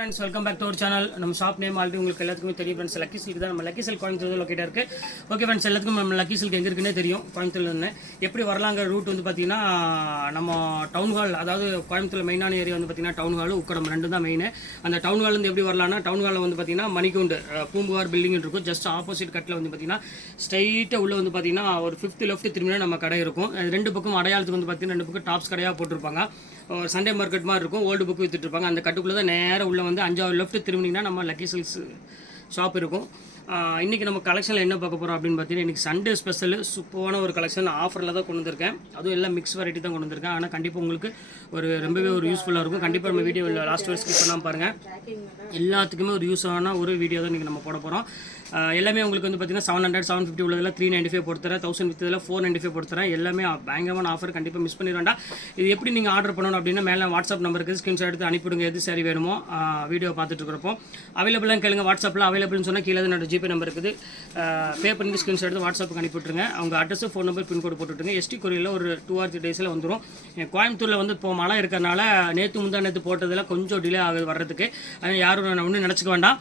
Friends welcome back to our channel நம்ம shop name already உங்களுக்கு எல்லாத்துக்குமே தெரியும் फ्रेंड्स லக்கி சில்க் தான் நம்ம லக்கி சில்க் கோயம்புத்தூர்ல லொகேட் இருக்கு ஓகே फ्रेंड्स எல்லாத்துக்கும் நம்ம லக்கி சில்க் எங்க இருக்குன்னே தெரியும் கோயம்புத்தூர்ல இருந்து எப்படி வரலாங்க ரூட் வந்து பாத்தீங்கன்னா நம்ம டவுன் ஹால் அதாவது கோயம்புத்தூர்ல மெயினான ஏரியா வந்து பாத்தீங்கன்னா டவுன் ஹால் உக்கடம் ரெண்டு தான் மெயின் அந்த டவுன் ஹால்ல இருந்து எப்படி வரலாம்னா டவுன் ஹால்ல வந்து பாத்தீங்கன்னா மணிக்கூண்டு பூம்புகார் பில்டிங் இருக்கும் ஜஸ்ட் ஆப்போசிட் கட்ல வந்து பாத்தீங்கன்னா ஸ்ட்ரைட்டா உள்ள வந்து பாத்தீங்கன்னா ஒரு 5th லெஃப்ட் திரும்பினா நம்ம கடை இருக்கும் ரெண்டு பக்கம் அடையாளத்துக்கு வந்து பாத்தீங்கன்னா ரெண்டு பக்கம் டாப்ஸ் கடையா போட்டுருப்பாங்க சண்டே மார்க்கெட் மாதிரி இருக்கும் ஓல்டு புக் வித்துட்டு இருப்பாங்க அந்த கட்டுக்குள்ள தான் நேரா உள்ள வந்து 5வது லெஃப்ட் திரும்பினீங்கன்னா நம்ம லக்கி சில்க்ஸ் ஷாப் இருக்கும் இன்றைக்கி நம்ம கலெக்ஷனில் என்ன பார்க்க போகிறோம் அப்படின்னு பார்த்தீங்கன்னா இன்றைக்கி சண்டே ஸ்பெஷல் சூப்பரான ஒரு கலெக்ஷன் ஆஃபரில் தான் கொண்டு வந்திருக்கேன் அதுவும் எல்லாம் மிக்ஸ் வெரைட்டி தான் கொண்டு வந்திருக்கேன் ஆனால் கண்டிப்பாக உங்களுக்கு ரொம்பவே ஒரு யூஸ்ஃபுல்லாக இருக்கும் கண்டிப்பாக நம்ம வீடியோ லாஸ்ட் வரை ஸ்கிப் பண்ணாமல் பாருங்கள் எல்லாத்துக்குமே ஒரு யூஸான ஒரு வீடியோ தான் இன்றைக்கி நம்ம போட போகிறோம் எல்லாமே உங்களுக்கு வந்து பார்த்தீங்கன்னா 700 750 உள்ளதில் 395 போட்டுறேன் 1000 வித்ததில் 495 போட்டுறேன் எல்லாமே பயங்கரமான ஆஃபர் கண்டிப்பாக மிஸ் பண்ணிடுவேண்டா இது எப்படி நீங்கள் ஆர்டர் பண்ணணும் அப்படின்னா மேலே வாட்ஸ்அப் நம்பருக்கு ஸ்க்ரீன்ஷாட் எடுத்து அனுப்பிவிடுங்க எது சரி வேணுமோ வீடியோ பார்த்துட்டு இருக்கிறப்போ அவைலபிளாக கேளுங்க வாட்ஸ்அப்பில் அவைலபிள்னு சொன்னால் கீழே என்னோட ஜிபே நம்பர் இருக்குது பே பண்ணி ஸ்க்ரீன்ஷாட் எடுத்து வாட்ஸ்அப்புக்கு அனுப்பிவிட்டுருங்க அவங்க அட்ரஸ் ஃபோன் நம்பர் பின்கோடு போட்டுவிட்டுருங்க எஸ்டி கொரியரில் ஒரு 2 or 3 டேஸில் வந்துடும் கோயம்புத்தூரில் வந்து இப்போ மழை இருக்கிறனால நேற்று போட்டதில் கொஞ்சம் டிலே ஆகுது வர்றதுக்கு அதனால் யாரும் ஒன்றும் நினச்சிக்க வேண்டாம்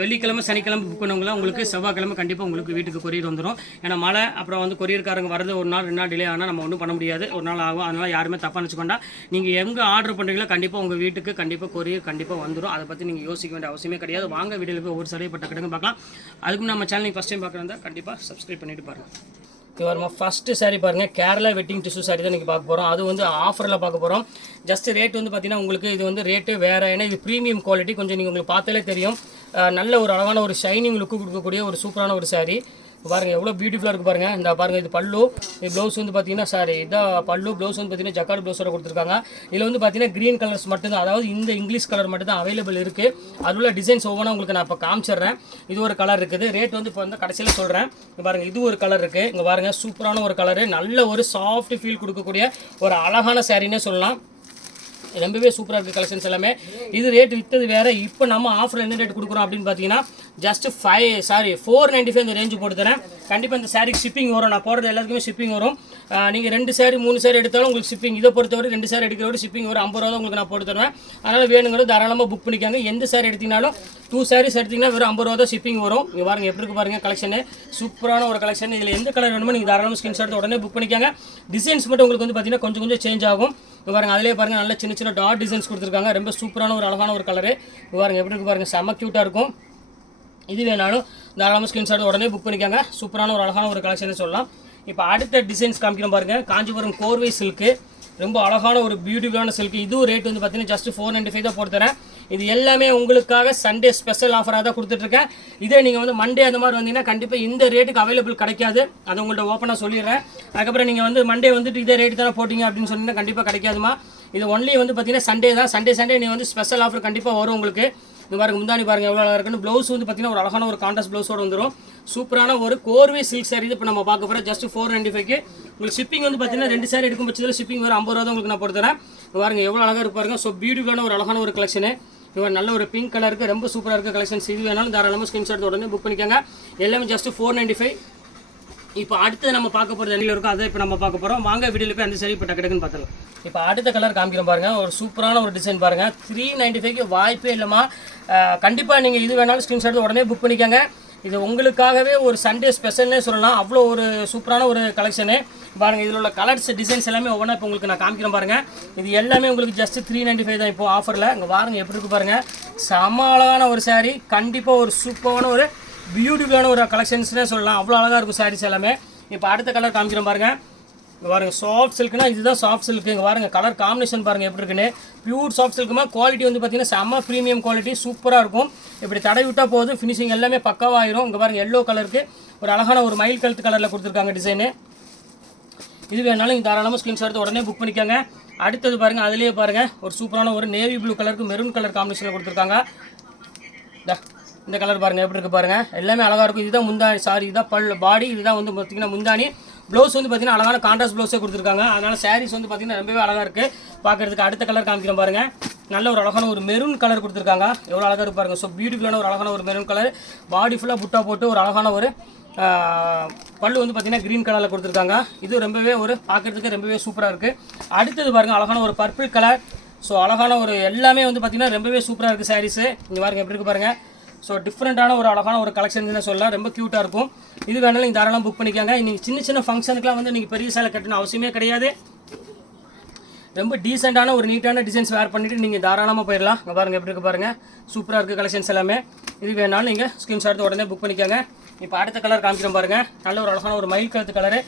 வெள்ளிக்கிழமை சனிக்கிழமை புக் பண்ணவங்களாம் உங்களுக்கு செவ்வாய்க்கிழமை கண்டிப்பாக உங்களுக்கு வீட்டுக்கு கொரியர் வந்துடும் ஏன்னா மழை அப்புறம் வந்து கொரியர்காரங்க வரது ஒரு நாள் 2 நாள் டிலே ஆனால் நம்ம ஒன்றும் பண்ண முடியாது ஒரு நாள் ஆகும் அதனால் யாருமே தப்பாக நினச்சிக்கொண்டா நீங்கள் எங்கே ஆர்டர் பண்ணுறீங்களோ கண்டிப்பாக உங்கள் வீட்டுக்கு கண்டிப்பாக கொரியர் கண்டிப்பாக வந்துடும் அதை பற்றி நீங்கள் யோசிக்க வேண்டிய அவசியமே கிடையாது வாங்க வீடியோவில் போய் ஒவ்வொரு சடைப்பட்ட கிடங்க பார்க்கலாம் அதுக்கு நம்ம சேனல் ஃபஸ்ட் டைம் பார்க்குறதா கண்டிப்பாக சப்ஸ்கிரைப் பண்ணிட்டு பாருங்கள் இவரமா ஃபஸ்ட்டு சாரீ பாருங்கள் கேரளா வெட்டிங் டிஷ்யூ சாரீ தான் நீங்கள் பார்க்க போகிறோம் அது வந்து ஆஃபரில் பார்க்க போகிறோம் ஜஸ்ட் ரேட் வந்து பார்த்தீங்கன்னா உங்களுக்கு இது வந்து ரேட்டு வேறு ஏன்னா இது ப்ரீமியம் குவாலிட்டி கொஞ்சம் நீங்கள் உங்களுக்கு பார்த்தாலே தெரியும் நல்ல ஒரு அழகான ஒரு ஷைனிங் லுக்கு கொடுக்கக்கூடிய ஒரு சூப்பரான ஒரு சாரீ பாருங்கள் எவ்வளோ பியூட்டிஃபுல்லாக இருக்குது பாருங்கள் இந்த பாருங்கள் இது பல்லு இது ப்ளவுஸ் வந்து பார்த்தீங்கன்னா சாரி இதான் பல்லு ப்ளவுஸ் வந்து பார்த்தீங்கன்னா ஜக்கார்டு ப்ளவுஸோட கொடுத்துருக்காங்க இதில் வந்து பார்த்தீங்கன்னா க்ரீன் கலர்ஸ் மட்டும்தான் அதாவது இந்த இங்கிலீஷ் கலர் மட்டும் தான் அவைலபிள் இருக்குது அது உள்ள டிசைன்ஸ் ஒவ்வொன்றா உங்களுக்கு நான் இப்போ காமிச்சிடுறேன் இது ஒரு கலர் இருக்குது ரேட் வந்து இப்போ வந்து கடைசியில் சொல்கிறேன் இங்கே பாருங்கள் இது ஒரு கலர் இருக்குது இங்கே பாருங்கள் சூப்பரான ஒரு கலரு நல்ல ஒரு சாஃப்ட் ஃபீல் கொடுக்கக்கூடிய ஒரு அழகான சாரின்னே சொல்லலாம் ரொம்பவே சூப்பராக இருக்குது கலெக்ஷன்ஸ் எல்லாமே இது ரேட் விற்றது வேறு இப்போ நம்ம ஆஃபர் என்ன ரேட் கொடுக்குறோம் அப்படின்னு பார்த்தீங்கன்னா ஜஸ்ட் 495 இந்த ரேஞ்சு போட்டு தரேன் கண்டிப்பாக இந்த சாரீக்கு ஷிப்பிங் வரும் நான் போடுறது எல்லாத்துக்குமே ஷிப்பிங் வரும் நீங்கள் 2 சாரி 3 சாரி எடுத்தாலும் உங்களுக்கு ஷிப்பிங் இதை பொறுத்தவரை 2 சாரி எடுக்கிறோட ஷிப்பிங் வரும் 50 ரூபா தான் உங்களுக்கு நான் போட்டு தருவேன் அதனால் வேணுங்கிறது தாராளமாக புக் பண்ணிக்காங்க எந்த சாரி எடுத்தீங்கனாலும் 2 சாரீஸ் எடுத்திங்கன்னா வெறும் 50 ரூபா தான் ஷிப்பிங் வரும் இங்கே பாருங்கள் எப்படி இருக்கு பாருங்கள் கலெக்ஷனு சூப்பரான ஒரு கலெக்ஷன் இதில் எந்த கலர் வேணுமோ நீங்கள் தாராளமாக ஸ்கிரீன்ஷாட் உடனே புக் பண்ணிக்காங்க டிசைன்ஸ் மட்டும் உங்களுக்கு வந்து பார்த்தீங்கன்னா கொஞ்சம் சேஞ்ச் ஆகும் இங்கே பாருங்கள் அதிலே பாருங்கள் நல்ல சின்ன டாட் டிசைன்ஸ் கொடுத்துருக்காங்க ரொம்ப சூப்பரான ஒரு அழகான ஒரு கலரு இங்கே பாருங்கள் எப்படி இருக்கு பாருங்கள் செம்ம க்யூட்டாக இருக்கும் இது வேணாலும் தாராளமாக ஸ்க்ரீன்ஷாட் உடனே புக் பண்ணிக்காங்க சூப்பரான ஒரு அழகான ஒரு கலெக்ஷன் சொல்லலாம் இப்போ அடுத்த டிசைன்ஸ் காமிக்கிறோம் பாருங்கள் காஞ்சிபுரம் கோர்வை சில்க்கு ரொம்ப அழகான ஒரு பியூட்டிஃபுல்லான சில்க் இதுவும் ரேட் வந்து பார்த்தீங்கன்னா ஜஸ்ட் 495 தான் போட்டு தரேன் இது எல்லாமே உங்களுக்காக சண்டே ஸ்பெஷல் ஆஃபராக தான் கொடுத்துட்ருக்கேன் இதே நீங்கள் வந்து மண்டே அந்த மாதிரி வந்தீங்கன்னா கண்டிப்பாக இந்த ரேட்டுக்கு அவைலபிள் கிடைக்காது அதை உங்கள்கிட்ட ஓப்பனாக சொல்லிடுறேன் அதுக்கப்புறம் நீங்கள் வந்து மண்டே வந்துட்டு இதே ரேட்டு தானே போட்டிங்க அப்படின்னு சொன்னீங்கன்னா கண்டிப்பாக கிடைக்காதுமா இது ஒன்லி வந்து பார்த்தீங்கன்னா சண்டே தான் சண்டே நீங்கள் வந்து ஸ்பெஷல் ஆஃபர் கண்டிப்பாக வரும் உங்களுக்கு இந்த பாருங்க முந்தானி பாருங்கள் எவ்வளோ அழகாக இருக்குன்னு ப்ளவுஸ் வந்து பார்த்தீங்கன்னா ஒரு அழகான ஒரு கான்ட்ராஸ்ட் ப்ளவுஸோடு வந்துடும் சூப்பரான ஒரு கோர்வை சில்க் சாரி இப்போ நம்ம பார்க்க போகிறோம் ஜஸ்ட் 495க்கு உங்களுக்கு ஷிப்பிங் வந்து பார்த்தீங்கன்னா 2 சாரி எடுக்கும் பட்சத்தில் ஷிப்பிங் வரும் 50 ரூபா தான் உங்களுக்கு நான் போட்டு தரேன் பாருங்கள் எவ்வளோ அழகாக இருக்கு பாருங்கள் ஸோ பியூட்டிஃபுல்லான ஒரு அழகான ஒரு கலெக்ஷனு இவன் நல்ல ஒரு பிங்க் கலருக்கு ரொம்ப சூப்பராக இருக்க கலெக்ஷன்ஸ் இது வேணாலும் தாராளமாக ஸ்க்ரீன்ஷாட் உடனே புக் பண்ணிக்கோங்க எல்லாமே ஜஸ்ட் 495 இப்போ அடுத்து நம்ம பார்க்க போகிறது அணியில் இருக்கும் அதை இப்போ நம்ம பார்க்க போகிறோம் வாங்க வீடியோவில் போய் அந்த சரி இப்போ டக்குன்னு பார்த்துக்கலாம் இப்போ அடுத்த கலர் காமிக்கிறோம் பாருங்கள் ஒரு சூப்பரான ஒரு டிசைன் பாருங்கள் 395க்கு வாய்ப்பே இல்லைம்மா கண்டிப்பாக நீங்கள் இது வேணாலும் ஸ்க்ரீன்ஷாட் உடனே புக் பண்ணிக்கோங்க இது உங்களுக்காகவே ஒரு சண்டே ஸ்பெஷல்னே சொல்லலாம் அவ்வளோ ஒரு சூப்பரான ஒரு கலெக்ஷனு பாருங்கள் இதில் உள்ள கலர்ஸ் டிசைன்ஸ் எல்லாமே ஒவ்வொன்றா இப்போ உங்களுக்கு நான் காமிக்கிறேன் பாருங்கள் இது எல்லாமே உங்களுக்கு ஜஸ்ட் 395 தான் இப்போ ஆஃபரில் இங்கே பாருங்கள் எப்படி இருக்கு பாருங்கள் செம அழகான ஒரு சாரீ கண்டிப்பாக ஒரு சூப்பரான ஒரு பியூட்டிஃபுல்லான ஒரு கலெக்ஷன்ஸ்னே சொல்லலாம் அவ்வளோ அழகாக இருக்கும் சாரீஸ் எல்லாமே இப்போ அடுத்த கலர் காமிக்கிறேன் பாருங்கள் இங்கே பாருங்கள் சாஃப்ட் சில்க்னா இதுதான் சாஃப்ட் சில்க் இங்கே பாருங்கள் கலர் காம்பினேஷன் பாருங்கள் எப்படி இருக்குன்னு பியூர் சாஃப்ட் சில்க்குமா குவாலிட்டி வந்து பார்த்தீங்கன்னா செம்ம ப்ரீமியம் குவாலிட்டி சூப்பராக இருக்கும் இப்படி தடை விட்டால் போதும் ஃபினிஷிங் எல்லாமே பக்காவாயிரும் இங்கே பாருங்கள் எல்லோ கலருக்கு ஒரு அழகான ஒரு மயில் கழுத்து கலரில் கொடுத்துருக்காங்க டிசைனு இது வேணாலும் நீங்கள் தாராளமாக ஸ்க்ரீன்ஷாட் எடுத்து உடனே புக் பண்ணிக்கோங்க அடுத்தது பாருங்கள் அதுலேயே பாருங்கள் ஒரு சூப்பரான ஒரு நேவி ப்ளூ கலருக்கு மெரூன் கலர் காம்பினேஷனில் கொடுத்துருக்காங்க இந்த கலர் பாருங்கள் எப்படி இருக்குது பாருங்கள் எல்லாமே அழகாக இருக்கும் இதுதான் முந்தானி சாரி இதுதான் பாடி இதுதான் வந்து பார்த்திங்கன்னா முந்தானி ப்ளவுஸ் வந்து பார்த்தீங்கன்னா அழகான கான்ட்ராஸ்ட் ப்ளவுஸே கொடுத்துருக்காங்க அதனால் சாரீஸ் வந்து பார்த்தீங்கன்னா ரொம்பவே அழகாக இருக்குது பார்க்குறதுக்கு அடுத்த கலர் காமிக்கிறேன் பாருங்கள் நல்ல ஒரு அழகான ஒரு மெரூன் கலர் கொடுத்துருக்காங்க எவ்வளோ அழகாக இருக்கு பாருங்கள் ஸோ பியூட்டிஃபுல்லான ஒரு அழகான ஒரு மெரூன் கலர் பாடி ஃபுல்லாக புட்டா போட்டு ஒரு அழகான ஒரு பல்லு வந்து பார்த்தீங்கன்னா க்ரீன் கலரில் கொடுத்துருக்காங்க இது ரொம்பவே ஒரு பார்க்குறதுக்கு ரொம்பவே சூப்பராக இருக்குது அடுத்தது பாருங்கள் அழகான ஒரு பர்பிள் கலர் ஸோ அழகான ஒரு எல்லாமே வந்து பார்த்திங்கன்னா ரொம்பவே சூப்பராக இருக்குது சாரீஸு. இங்கே பாருங்கள் எப்படி இருக்குது பாருங்கள். ஸோ டிஃப்ரெண்ட்டான ஒரு அழகான ஒரு கலெக்ஷன் சொல்லலாம். ரொம்ப க்யூட்டாக இருக்கும். இது வேணாலும் நீங்கள் தாராளமாக புக் பண்ணிக்கோங்க. நீங்கள் சின்ன சின்ன ஃபங்க்ஷனுக்குலாம் வந்து நீங்கள் பெரிய சேலை கட்டணும் அவசியமே கிடையாது. ரொம்ப டீசெண்டான ஒரு நீட்டான டிசைன்ஸ் வேர் பண்ணிவிட்டு நீங்கள் தாராளமாக போயிடலாம். இங்கே பாருங்கள் எப்படி இருக்குது பாருங்கள். சூப்பராக இருக்குது கலெக்ஷன்ஸ் எல்லாமே. இது வேணாலும் நீங்கள் ஸ்க்ரீன்ஷாட் உடனே புக் பண்ணிக்கோங்க. இப்போ அடுத்த கலர் காமிக்கிறோம் பாருங்கள். நல்ல ஒரு அழகான ஒரு மயில் கலத்து கலரு.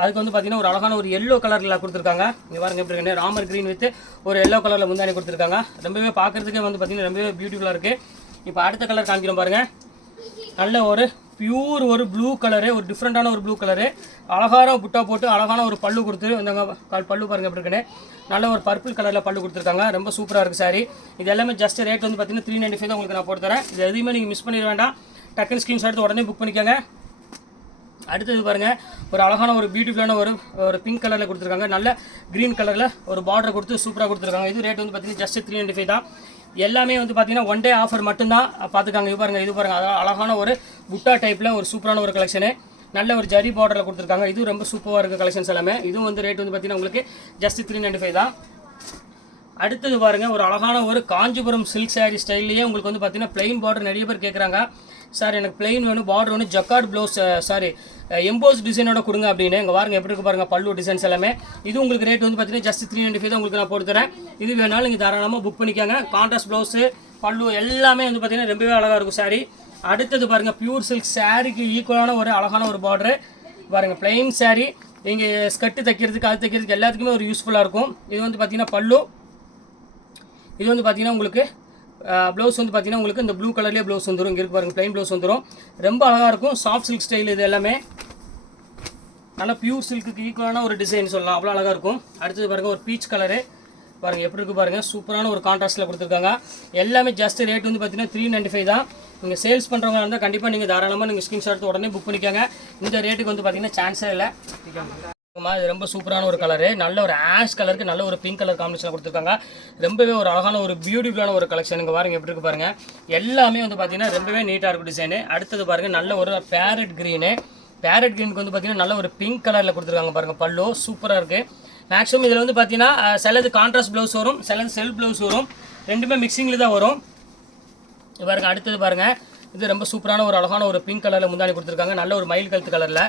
அதுக்கு வந்து பார்த்தீங்கன்னா ஒரு அழகான ஒரு எல்லோ கலரில் கொடுத்துருக்காங்க. இங்கே பாருங்கள் எப்படி இருக்குன்னு ராமர் க்ரீன் வித் ஒரு எல்லோ கலரில் முந்தானி கொடுத்துருக்காங்க. ரொம்பவே பார்க்குறதுக்கே வந்து பார்த்திங்கன்னா ரொம்பவே பியூட்டிஃபுல்லாக இருக்குது. இப்போ அடுத்த கலர் காமிக்கிறோம் பாருங்கள். நல்ல ஒரு பியூர் ஒரு ப்ளூ கலரு, ஒரு டிஃப்ரெண்ட்டான ஒரு ப்ளூ கலரு. அழகான புட்டா போட்டு அழகான ஒரு பல்லு கொடுத்து இந்த பல்லு பாருங்கள் எப்படி இருக்குன்னு. நல்ல ஒரு பர்பிள் கலரில் பல்லு கொடுத்துருக்காங்க. ரொம்ப சூப்பராக இருக்குது சாரி. இது எல்லாமே ஜஸ்ட் ரேட் வந்து பார்த்தீங்கன்னா 395 தான் உங்களுக்கு நான் போட்டு தரேன். இது எதுவுமே நீங்கள் மிஸ் பண்ணிட வேண்டாம். டக்குன்னு ஸ்க்ரீன்ஷாட் எடுத்து உடனே புக் பண்ணிக்கோங்க. அடுத்தது பாருங்கள், ஒரு அழகான ஒரு பியூட்டிஃபுல்லான ஒரு பிங்க் கலரில் கொடுத்துருக்காங்க. நல்ல க்ரீன் கலரில் ஒரு பார்டர் கொடுத்து சூப்பராக கொடுத்துருக்காங்க. இது ரேட் வந்து பார்த்தீங்கன்னா ஜஸ்ட் 395 தான். எல்லாமே வந்து பார்த்தீங்கன்னா ஒன் டே ஆஃபர் மட்டும்தான் பார்த்துக்காங்க. இது பாருங்கள் அதாவது அழகான ஒரு புட்டா டைப்பில் ஒரு சூப்பரான ஒரு கலெக்ஷனு. நல்ல ஒரு ஜரி பார்டரில் கொடுத்துருக்காங்க. இது ரொம்ப சூப்பராக இருக்குது கலெக்ஷன்ஸ் எல்லாமே. இதுவும் வந்து ரேட் வந்து பார்த்தீங்கன்னா உங்களுக்கு ஜஸ்ட் 395 தான். அடுத்தது பாருங்கள், ஒரு அழகான ஒரு காஞ்சிபுரம் சில்க் சாரீ ஸ்டைல்லையே உங்களுக்கு வந்து பார்த்தீங்கன்னா பிளெயின் பார்டர் நிறைய பேர் கேட்குறாங்க. சார் எனக்கு பிளெயின் வேணும், பார்டர் வேணும், ஜக்கார்ட் ப்ளவுஸ் எம்போஸ் டிசைனோட கொடுங்க அப்படின்னு. இங்கே பாருங்கள் எப்படி இருக்கு பாருங்கள் பல்லு டிசைன்ஸ் எல்லாமே. இது உங்களுக்கு ரேட் வந்து பார்த்தீங்கன்னா ஜஸ்ட் 395 தான் உங்களுக்கு நான் போட்டு தரேன். இது வேணாலும் நீங்கள் தாராளமாக புக் பண்ணிக்கோங்க. கான்ட்ராஸ்ட் ப்ளவுஸு பல்லு எல்லாமே வந்து பார்த்தீங்கன்னா ரொம்பவே அழகாக இருக்கும் சாரீ. அடுத்தது பாருங்கள், பியூர் சில்க் சாரீக்கு ஈக்குவலான ஒரு அழகான ஒரு பார்டரு பாருங்கள். பிளெயின் சாரீ நீங்கள் ஸ்கர்ட்டு தைக்கிறதுக்கு அது தைக்கிறதுக்கு எல்லாத்துக்குமே ஒரு யூஸ்ஃபுல்லாக இருக்கும். இது வந்து பார்த்தீங்கன்னா பல்லு. இது வந்து பார்த்தீங்கன்னா உங்களுக்கு ப்ளவுஸ் வந்து பார்த்தீங்கன்னா உங்களுக்கு இந்த ப்ளூ கலர்லேயே ப்ளவுஸ் வந்துடும். இங்கே இருக்கு பாருங்கள் ப்ளைன் ப்ளவுஸ் வந்துடும். ரொம்ப அழகாக இருக்கும். சாஃப்ட் சில்க் ஸ்டைல் இது எல்லாமே. நல்லா பியூர் சில்க்கு ஈக்குவலான ஒரு டிசைன் சொல்லலாம். அவ்வளோ அழகாக இருக்கும். அடுத்தது பாருங்கள், ஒரு பீச் கலரு பாருங்கள் எப்படி இருக்குது பாருங்கள். சூப்பரான ஒரு கான்ட்ராஸ்ட்டில் கொடுத்துருக்காங்க. எல்லாமே ஜஸ்ட் ரேட் வந்து பார்த்தீங்கன்னா 395 தான். நீங்கள் சேல்ஸ் பண்ணுறவங்க இருந்தால் கண்டிப்பாக நீங்கள் தாராளமாக நீங்கள் ஸ்க்ரீன்ஷாட் எடுத்து உடனே புக் பண்ணிக்கோங்க. இந்த ரேட்டுக்கு வந்து பார்த்தீங்கன்னா சான்ஸே இல்லை. இது ரொம்ப சூப்பரான ஒரு கலரு. நல்ல ஒரு ஆஷ் கலருக்கு நல்ல ஒரு பிங்க் கலர் காம்பினேஷன் கொடுத்துருக்காங்க. ரொம்பவே ஒரு அழகான ஒரு பியூட்டிஃபுல்லான ஒரு கலெக்ஷன். இங்கே பாருங்கள் எப்படி இருக்கு பாருங்கள். எல்லாமே வந்து பார்த்தீங்கன்னா ரொம்பவே நீட்டாக இருக்கும் டிசைனு. அடுத்தது பாருங்கள், நல்ல ஒரு பேரட் க்ரீனு. பேரட் க்ரீனுக்கு வந்து பார்த்தீங்கன்னா நல்ல ஒரு பிங்க் கலரில் கொடுத்துருக்காங்க பாருங்கள். பல்லு சூப்பராக இருக்குது. மேக்ஸிமம் இதில் வந்து பார்த்தீங்கன்னா சிலது கான்ட்ராஸ்ட் ப்ளவுஸ் வரும், சிலது செல்ஃப் ப்ளவுஸ் வரும். ரெண்டுமே மிக்சிங்கில் தான் வரும். பாருங்கள் அடுத்தது பாருங்கள், இது ரொம்ப சூப்பரான ஒரு அழகான ஒரு பிங்க் கலரில் முந்தானி கொடுத்துருக்காங்க. நல்ல ஒரு மயில் கழுத்து கலரில்.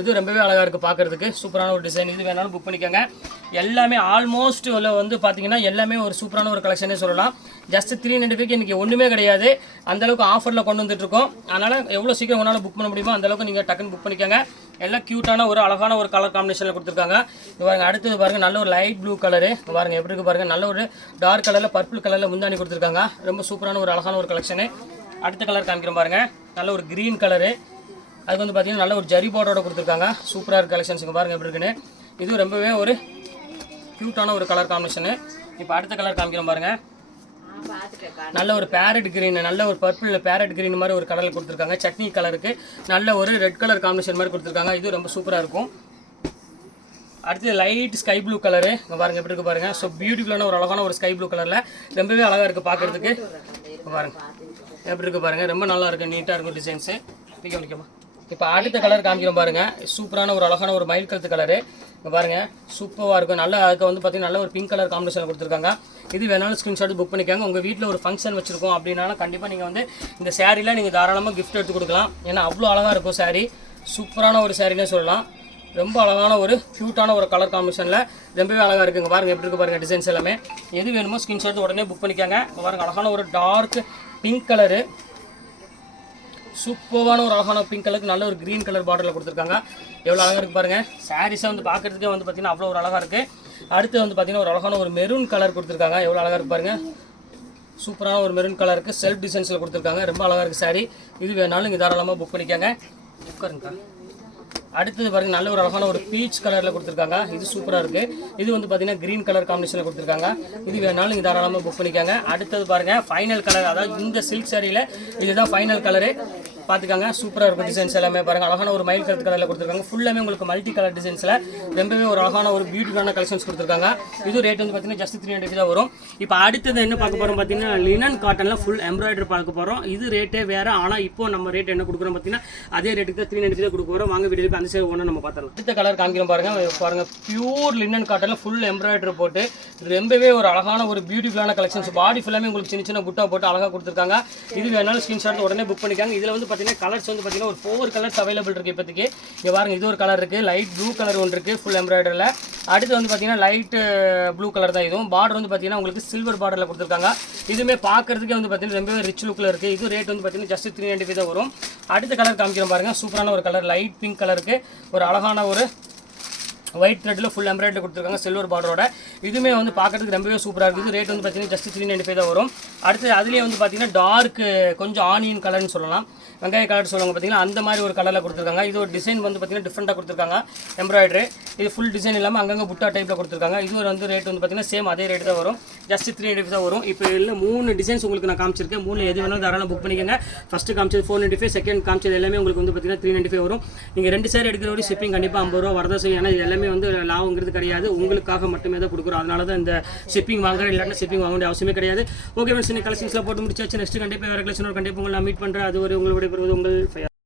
இது ரொம்பவே அழகாக இருக்குது பார்க்குறதுக்கு. சூப்பரான ஒரு டிசைன். இது வேணாலும் புக் பண்ணிக்கோங்க. எல்லாமே ஆல்மோஸ்ட் வந்து பார்த்தீங்கன்னா எல்லாமே ஒரு சூப்பரான ஒரு கலெக்ஷனே சொல்லலாம். ஜஸ்ட் 395 இன்றைக்கி ஒன்றுமே கிடையாது. அந்தளவுக்கு ஆஃபரில் கொண்டு வந்துட்டுருக்கோம். அதனால் எவ்வளோ சீக்கிரம் ஒன்றால் புக் பண்ண முடியுமோ அந்தளவுக்கு நீங்கள் டக்குன்னு புக் பண்ணிக்கோங்க. எல்லாம் க்யூட்டான ஒரு அழகான ஒரு கலர் காம்பினேஷனில் கொடுத்துருக்காங்க. இது பாருங்கள் அடுத்தது பாருங்கள், நல்ல ஒரு லைட் ப்ளூ கலரு பாருங்கள் எப்படி இருக்குது பாருங்கள். நல்ல ஒரு டார்க் கலரில் பர்பிள் கலரில் முந்தானி கொடுத்துருக்காங்க. ரொம்ப சூப்பரான ஒரு அழகான ஒரு கலெக்ஷனு. அடுத்த கலர் காமிக்கிறோம் பாருங்கள். நல்ல ஒரு க்ரீன் கலரு. அதுக்கு வந்து பார்த்தீங்கன்னா நல்ல ஒரு ஜரி பார்டரோட கொடுத்துருக்காங்க. சூப்பராக இருக்குது கலெக்ஷன்ஸுங்க பாருங்கள் எப்படி இருக்குன்னு. இது ரொம்பவே ஒரு க்யூட்டான ஒரு கலர் காம்பினேஷனு. இப்போ அடுத்த கலர் காமிக்கிறோம் பாருங்கள். நல்ல ஒரு பேரட் க்ரீன், நல்ல ஒரு பர்பிள் பேரட் க்ரீன் மாதிரி ஒரு கலரில் கொடுத்துருக்காங்க. சட்னி கலருக்கு நல்ல ஒரு ரெட் கலர் காம்பினேஷன் மாதிரி கொடுத்துருக்காங்க. இது ரொம்ப சூப்பராக இருக்கும். அடுத்து லைட் ஸ்கை ப்ளூ கலரு. இங்கே பாருங்கள் எப்படி இருக்குது பாருங்கள். ஸோ பியூட்டிஃபுல்லான ஒரு அழகான ஒரு ஸ்கை ப்ளூ கலரில் ரொம்பவே அழகாக இருக்குது பார்க்குறதுக்கு. பாருங்கள் எப்படி இருக்குது பாருங்கள். ரொம்ப நல்லா இருக்குது, நீட்டாக இருக்கும் டிசைன்ஸு. நிற்கமா. இப்போ அடுத்த கலர் காமிக்கிறோம் பாருங்கள். சூப்பரான ஒரு அழகான ஒரு மயில் கழுத்து கலரு. இங்கே பாருங்கள் சூப்பராக இருக்கும். நல்லா அதுக்கு வந்து பார்த்தீங்கன்னா நல்ல ஒரு பிங்க் கலர் காம்பினேஷன் கொடுத்துருக்காங்க. இது வேணாலும் ஸ்க்ரீன்ஷாட் புக் பண்ணிக்காங்க. உங்கள் வீட்டில் ஒரு ஃபங்க்ஷன் வச்சுருக்கோம் அப்படின்னாலும் கண்டிப்பாக நீங்கள் வந்து இந்த சாரீலாம் நீங்கள் தாராளமாக கிஃப்ட் எடுத்து கொடுக்கலாம். ஏன்னா அவ்வளோ அழகாக இருக்கும் சாரீ. சூப்பரான ஒரு சாரீனே சொல்லலாம். ரொம்ப அழகான ஒரு க்யூட்டான ஒரு கலர் காம்பினேஷனில் ரொம்பவே அழகாக இருக்குங்க. பாருங்கள் எப்படி இருக்குது பாருங்கள் டிசைன்ஸ் எல்லாமே. எது வேணுமோ ஸ்க்ரீன்ஷாட் உடனே புக் பண்ணிக்காங்க. பாருங்கள் அழகான ஒரு டார்க் பிங்க் கலரு. சூப்பரான ஒரு அழகான பிங்க் கலருக்கு நல்ல ஒரு க்ரீன் கலர் பார்டரில் கொடுத்துருக்காங்க. எவ்வளோ அழகாக இருக்குது பாருங்கள். சாரீஸை வந்து பார்க்குறதுக்கே வந்து பார்த்திங்கன்னா அவ்வளோ ஒரு அழகாக இருக்குது. அடுத்து வந்து பார்த்திங்கன்னா ஒரு அழகான ஒரு மெரூன் கலர் கொடுத்துருக்காங்க. எவ்வளோ அழகாக இருக்குது பாருங்கள். சூப்பரான ஒரு மெரூன் கலருக்கு செல்ஃப் டிசைன்ஸில் கொடுத்துருக்காங்க. ரொம்ப அழகாக இருக்குது சாரீ. இது வேணாலும் இங்கே தாராளமாக புக் பண்ணிக்காங்க. உட்காருங்கக்கா. அடுத்தது பாருங்கள், நல்ல ஒரு அழகான ஒரு பீச் கலரில் கொடுத்துருக்காங்க. இது சூப்பராக இருக்குது. இது வந்து பார்த்தீங்கன்னா க்ரீன் கலர் காம்பினேஷனில் கொடுத்துருக்காங்க. இது வேணாலும் நீங்கள் தாராளமாக புக் பண்ணிக்காங்க. அடுத்தது பாருங்கள் ஃபைனல் கலர், அதாவது இந்த சில்க் சாரியில் இதுதான் ஃபைனல் கலரு. பார்த்துக்காங்க. சூப்பராக இருக்கும் டிசைன்ஸ் எல்லாமே பாருங்கள். அழகான ஒரு மயில் கலர் கலரில் கொடுத்துருக்காங்க. ஃபுல்லாமே உங்களுக்கு மல்டி கலர் டிசைன்ஸில் ரொம்பவே ஒரு அழகான ஒரு பியூட்டிஃபுல்லான கலெக்ஷன்ஸ் கொடுத்துருக்காங்க. இது ரேட் வந்து பார்த்தீங்கன்னா ஜஸ்ட் 300 தான் வரும். இப்போ அடுத்தது என்ன பார்க்க போகிறோம் பார்த்தீங்கன்னா லினன் காட்டனில் ஃபுல் எம்ப்ராய்டரி பார்க்க போகிறோம். இது ரேட்டே வேறு. ஆனால் இப்போ நம்ம ரேட் என்ன கொடுக்குறோம் பார்த்தீங்கன்னா அதே ரேட்டுக்கு தான் 390 தான் கொடுக்க போகிறோம். வாங்க வீடியோ அந்த சைடு ஒன்று நம்ம பார்த்துக்கலாம். அடுத்த கலர் காமிக்கிறோம் பாருங்கள். பியூர் லினன் காட்டனில் ஃபுல் எம்ப்ராய்டரி போட்டு ரொம்பவே ஒரு அழகான ஒரு பியூட்டிஃபுல்லான கலெக்ஷன்ஸ். பாடி ஃபுல்லாமே உங்களுக்கு சின்ன சின்ன புட்டா போட்டு அழகாக கொடுத்துருக்காங்க. இது வேணாலும் ஸ்கிரீன்ஷாட் உடனே புக் பண்ணிக்காங்க. இதில் வந்து பார்த்தீங்கன்னா கலர்ஸ் வந்து பார்த்தீங்கன்னா ஒரு 4 கலர்ஸ் அவைலபிள் இருக்குது இப்போதைக்கு. இங்கே பாருங்க, இது ஒரு கலர் இருக்குது, லைட் ப்ளூ கலர் ஒன்று இருக்குது ஃபுல் எம்ப்ராய்டரியில். அடுத்து வந்து பார்த்தீங்கன்னா லைட் ப்ளூ கலர் தான். இதுவும் பார்டர் வந்து பார்த்தீங்கன்னா உங்களுக்கு சில்வர் பார்டரில் கொடுத்துருக்காங்க. இதுவுமே பார்க்கறதுக்கே வந்து பார்த்தீங்கன்னா ரொம்பவே ரிச் லுக்கில் இருக்குது. இது ரேட் வந்து பார்த்தீங்கன்னா ஜஸ்ட் 395 தான் வரும். அடுத்த கலர் காமிக்கிறோம் பாருங்கள். சூப்பரான ஒரு கலர், லைட் பிங்க் கலருக்கு ஒரு அழகான ஒரு ஒயிட் த்ரெட்டில் ஃபுல் எம்ப்ராய்டரி கொடுத்துருக்காங்க சில்வர் பார்டரோட. இதுவுமே வந்து பார்க்கறதுக்கு ரொம்பவே சூப்பராக இருக்குது. ரேட் வந்து பார்த்தீங்கன்னா ஜஸ்ட் 395 தான் வரும். அடுத்து அதுலேயே வந்து பார்த்தீங்கன்னா டார்க் கொஞ்சம் ஆனியன் கலர்னு சொல்லலாம், வெங்காய கலர் சொல்லுவாங்க பார்த்தீங்கன்னா, அந்த மாதிரி ஒரு கலரில் கொடுத்துருக்காங்க. இது ஒரு டிசைன் வந்து பார்த்தீங்கன்னா டிஃப்ரெண்ட்டாக கொடுத்துருக்காங்க எம்ப்ராய்டரி. இது ஃபுல் டிசைன் இல்லாமல் அங்கங்கே புட்டா டைப்பில் கொடுத்துருக்காங்க. இது வந்து ரேட் வந்து பார்த்தீங்கன்னா சேம் அதே ரேட் தான் வரும். ஜஸ்ட் 395 தான் வரும். இப்போ இல்லை 3 டிசைன்ஸ் உங்களுக்கு நான் காமிச்சிருக்கேன். 3 எது வேணாலும் தாராளம் புக் பண்ணிக்கோங்க. ஃபஸ்ட்டு காமிச்சது 495, செகண்ட் காமிச்சது எல்லாமே உங்களுக்கு வந்து பார்த்தீங்கன்னா 395 வரும். நீங்கள் 2 சேர் எடுக்கிற வரை ஷிப்பிங் கண்டிப்பாக 50 ரூபா வரதான் செய்யும். ஏன்னா இது எல்லாமே வந்து லாபங்கிறது கிடையாது, உங்களுக்காக மட்டுமே தான் கொடுக்குறோம். அதனால தான் இந்த ஷிப்பிங் வாங்குறேன், இல்லாட்டா ஷிப்பிங் வாங்க வேண்டிய அவசியமே கிடையாது. ஓகே ஃப்ரெண்ட்ஸ், இந்த கலெக்ஷன்ஸ்லாம் போட்டு முடிச்சாச்சு. நெக்ஸ்ட் கண்டிப்பாக வேறு கலெக்ஷனோட கண்டிப்பாக உங்களை நான் மீட் பண்ணுறேன். அது ஒரு உங்களுடைய உங்கள்